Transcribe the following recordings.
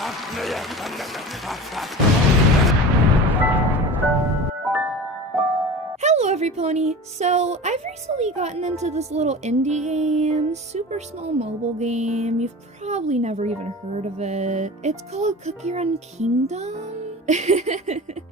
Hello everypony! So, I've recently gotten into this little indie game, super small mobile game. You've probably never even heard of it. It's called Cookie Run Kingdom.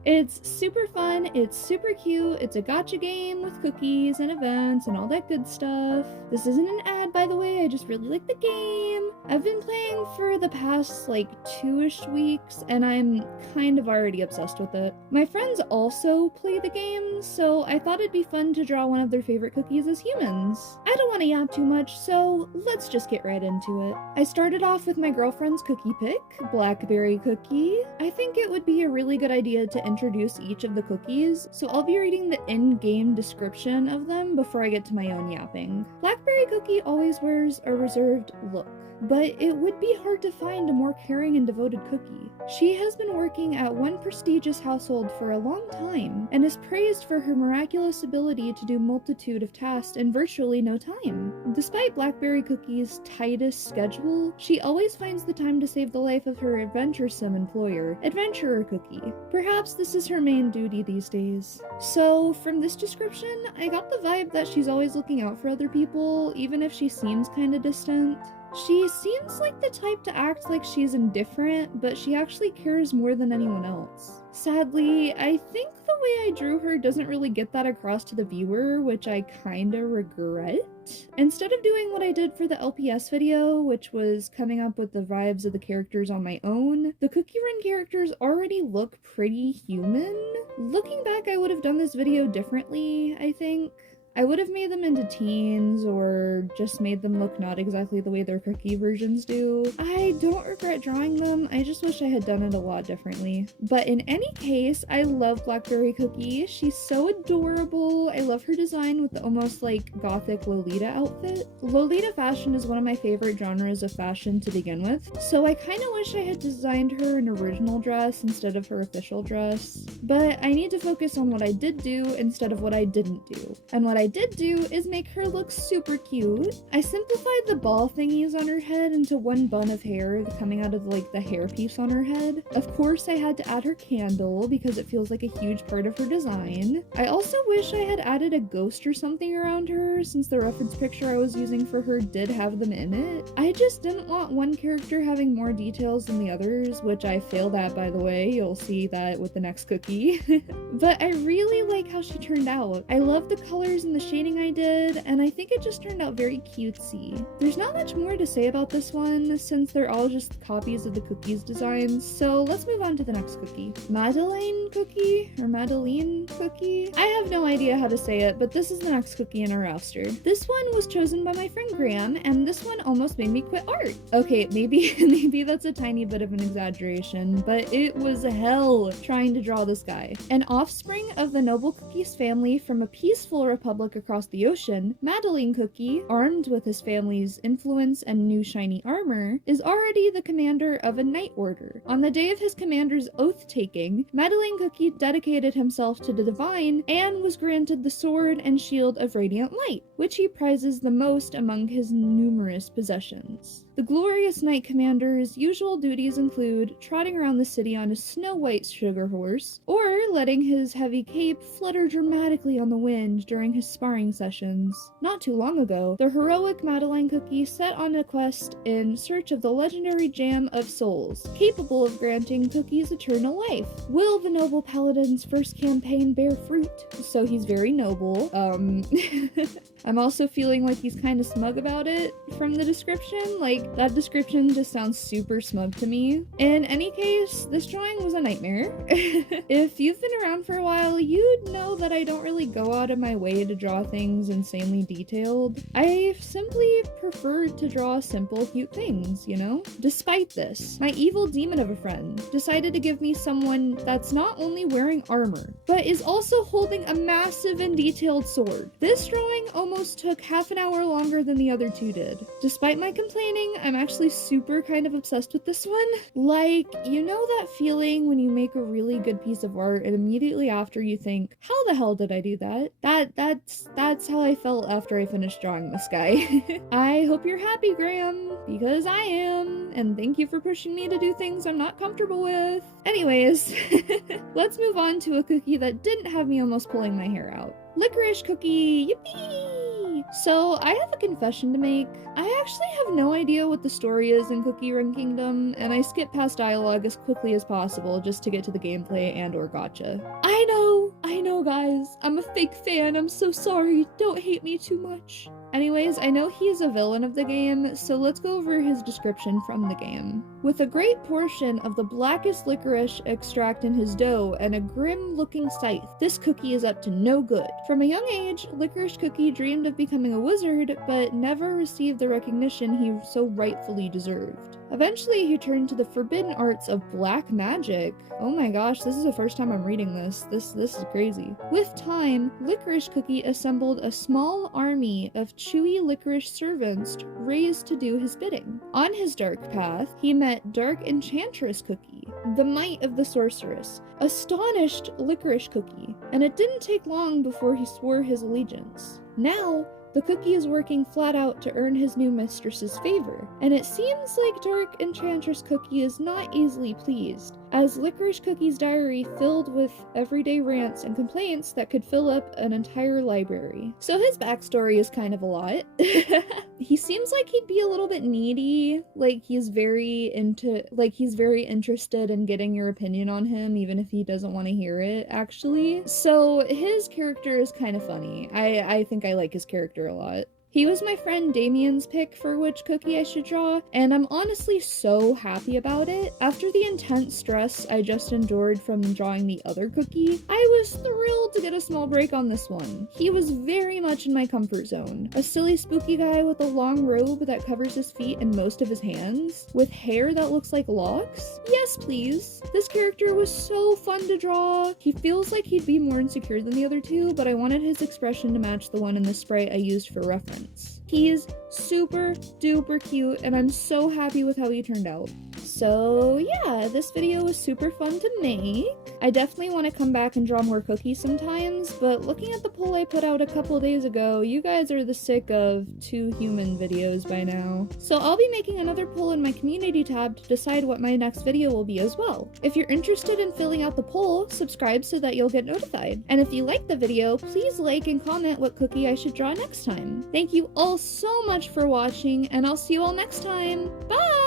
It's super fun, it's super cute, it's a gacha game with cookies and events and all that good stuff. This isn't an ad, by the way, I just really like the game. I've been playing for the past like 2-ish weeks and I'm kind of already obsessed with it. My friends also play the game, so I thought it'd be fun to draw one of their favorite cookies as humans. I don't want to yap too much, so let's just get right into it. I started off with my girlfriend's cookie pick, Blackberry Cookie. I think it would be a really good idea to introduce each of the cookies, so I'll be reading the in-game description of them before I get to my own yapping. Blackberry Cookie always wears a reserved look, but it would be hard to find a more caring and devoted cookie. She has been working at one prestigious household for a long time, and is praised for her miraculous ability to do multitude of tasks in virtually no time. Despite Blackberry Cookie's tightest schedule, she always finds the time to save the life of her adventuresome employer, Adventurer Cookie. Perhaps this is her main duty these days. So, from this description, I got the vibe that she's always looking out for other people, even if she seems kinda distant. She seems like the type to act like she's indifferent, but she actually cares more than anyone else. Sadly, I think the way I drew her doesn't really get that across to the viewer, which I kinda regret. Instead of doing what I did for the LPS video, which was coming up with the vibes of the characters on my own, the Cookie Run characters already look pretty human. Looking back, I would have done this video differently, I think. I would have made them into teens, or just made them look not exactly the way their cookie versions do. I don't regret drawing them, I just wish I had done it a lot differently. But in any case, I love Blackberry Cookie. She's so adorable. I love her design with the almost like gothic Lolita outfit. Lolita fashion is one of my favorite genres of fashion to begin with, so I kinda wish I had designed her an original dress instead of her official dress. But I need to focus on what I did do instead of what I didn't do. And what I did do is make her look super cute. I simplified the ball thingies on her head into one bun of hair coming out of like the hairpiece on her head. Of course, I had to add her candle because it feels like a huge part of her design. I also wish I had added a ghost or something around her, since the reference picture I was using for her did have them in it. I just didn't want one character having more details than the others, which I failed at, by the way. You'll see that with the next cookie. But I really like how she turned out. I love the colors and the shading I did, and I think it just turned out very cutesy. There's not much more to say about this one, since they're all just copies of the cookies designs, so let's move on to the next cookie. Madeleine Cookie? Or Madeline Cookie? I have no idea how to say it, but this is the next cookie in our roster. This one was chosen by my friend Graham, and this one almost made me quit art. Okay, maybe that's a tiny bit of an exaggeration, but it was hell trying to draw this guy. An offspring of the noble Cookies family from a peaceful republic across the ocean, Madeline Cookie, armed with his family's influence and new shiny armor, is already the commander of a knight order. On the day of his commander's oath-taking, Madeline Cookie dedicated himself to the divine and was granted the sword and shield of radiant light, which he prizes the most among his numerous possessions. The glorious knight commander's usual duties include trotting around the city on a snow-white sugar horse, or letting his heavy cape flutter dramatically on the wind during his sparring sessions. Not too long ago, the heroic Madeline Cookie set on a quest in search of the legendary Jam of Souls, capable of granting Cookies eternal life. Will the noble paladin's first campaign bear fruit? So he's very noble. I'm also feeling like he's kind of smug about it from the description. Like, that description just sounds super smug to me. In any case, this drawing was a nightmare. If you've been around for a while, you'd know that I don't really go out of my way to draw things insanely detailed. I simply prefer to draw simple, cute things, you know? Despite this, my evil demon of a friend decided to give me someone that's not only wearing armor, but is also holding a massive and detailed sword. This drawing almost took half an hour longer than the other two did. Despite my complaining I'm actually super kind of obsessed with this one. Like, you know that feeling when you make a really good piece of art and immediately after you think, how the hell did I do that? That's how I felt after I finished drawing this guy. I hope you're happy, Graham, because I am, and thank you for pushing me to do things I'm not comfortable with. Anyways, let's move on to a cookie that didn't have me almost pulling my hair out. Licorice cookie, yippee! So I have a confession to make. I actually have no idea what the story is in Cookie Run Kingdom, and I skip past dialogue as quickly as possible just to get to the gameplay and or gotcha. I know guys, I'm a fake fan, I'm so sorry, don't hate me too much. Anyways, I know he's a villain of the game, so let's go over his description from the game. With a great portion of the blackest licorice extract in his dough and a grim-looking scythe, this cookie is up to no good. From a young age, Licorice Cookie dreamed of becoming a wizard, but never received the recognition he so rightfully deserved. Eventually, he turned to the forbidden arts of black magic. Oh my gosh, this is the first time I'm reading this. This is crazy. With time, Licorice Cookie assembled a small army of chewy licorice servants raised to do his bidding. On his dark path, he met Dark Enchantress Cookie, the might of the sorceress, astonished Licorice Cookie, and it didn't take long before he swore his allegiance. Now, the cookie is working flat out to earn his new mistress's favor, and it seems like Dark Enchantress Cookie is not easily pleased, as Licorice Cookie's diary filled with everyday rants and complaints that could fill up an entire library. So his backstory is kind of a lot. He seems like he'd be a little bit needy, like he's very interested in getting your opinion on him, even if he doesn't want to hear it, actually. So his character is kind of funny. I think I like his character a lot. He was my friend Damien's pick for which cookie I should draw, and I'm honestly so happy about it. After the intense stress I just endured from drawing the other cookie, I was thrilled to get a small break on this one. He was very much in my comfort zone. A silly spooky guy with a long robe that covers his feet and most of his hands, with hair that looks like locks? Yes, please. This character was so fun to draw. He feels like he'd be more insecure than the other two, but I wanted his expression to match the one in the sprite I used for reference. He's super duper cute, and I'm so happy with how he turned out. So yeah, this video was super fun to make. I definitely want to come back and draw more cookies sometimes, but looking at the poll I put out a couple days ago, you guys are the sick of 2 human videos by now. So I'll be making another poll in my community tab to decide what my next video will be as well. If you're interested in filling out the poll, subscribe so that you'll get notified. And if you like the video, please like and comment what cookie I should draw next time. Thank you all so much for watching, and I'll see you all next time. Bye!